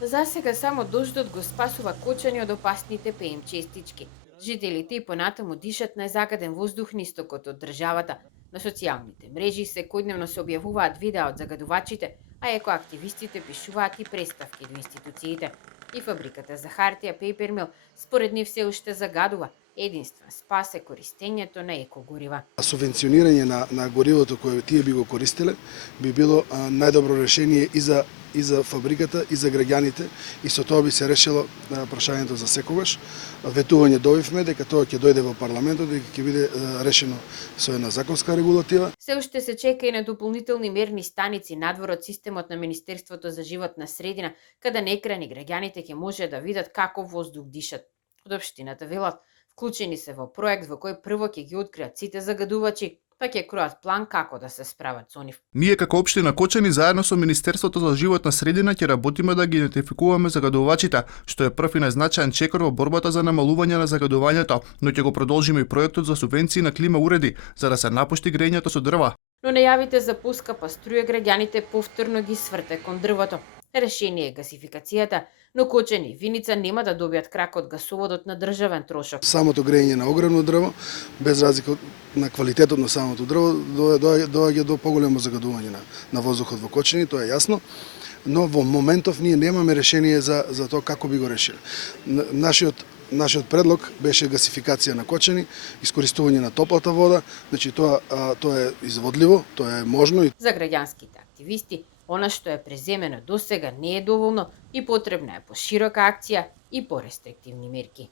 Засега само дождот го спасува Кочани од опасните ПМ честички. Жителите и понатаму дишат најзагаден воздух на истокот од државата. На социјалните мрежи секојдневно се објавуваат видеа од загадувачите, а екоактивистите пишуваат и преставки до институциите. И фабриката за хартија Papermill според нив се уште загадува. Единствен спас е користењето на екогорива. Субвенционирање на горивото кое тие би го користеле би било најдобро решение и за фабриката и за граѓаните, и со тоа би се решило прашањето за секогаш. Ветување добивме дека тоа ќе дојде во парламентот и ќе биде решено со една законска регулатива. Се уште се чека и на дополнителни мерни станици надвор од системот на Министерството за животна средина, каде некрани граѓаните ќе може да видат како воздух дишат. Од општината велат, вклучени се во проект во кој прво ќе ги откријат сите загадувачи, па ќе кројат план како да се справат со нив. Ние како општина Кочани заедно со Министерството за животна средина ќе работиме да ги идентификуваме загадувачите, што е прв и најзначаен чекор во борбата за намалување на загадувањето, но ќе го продолжиме и проектот за субвенции на клима уреди, за да се напушти грејењето со дрва. Но најавите за поскапа струја граѓаните повторно ги сврте кон дрвото. Решение е гасификацијата, но Кочани и Виница нема да добијат крак од гасоводот на државен трошок. Самото грејење на огромно дрво, без разлика на квалитетот на самото дрво, доаѓа до поголемо загадување на воздухот во Кочани, тоа е јасно. Но во моментов ние немаме решение за тоа како би го решиле. Нашиот предлог беше гасификација на Кочани, искористување на топлата вода, значи тоа е изводливо, тоа е можно. За граѓанските активисти, она што е преземено досега не е доволно и потребна е поширока акција и порестриктивни мерки.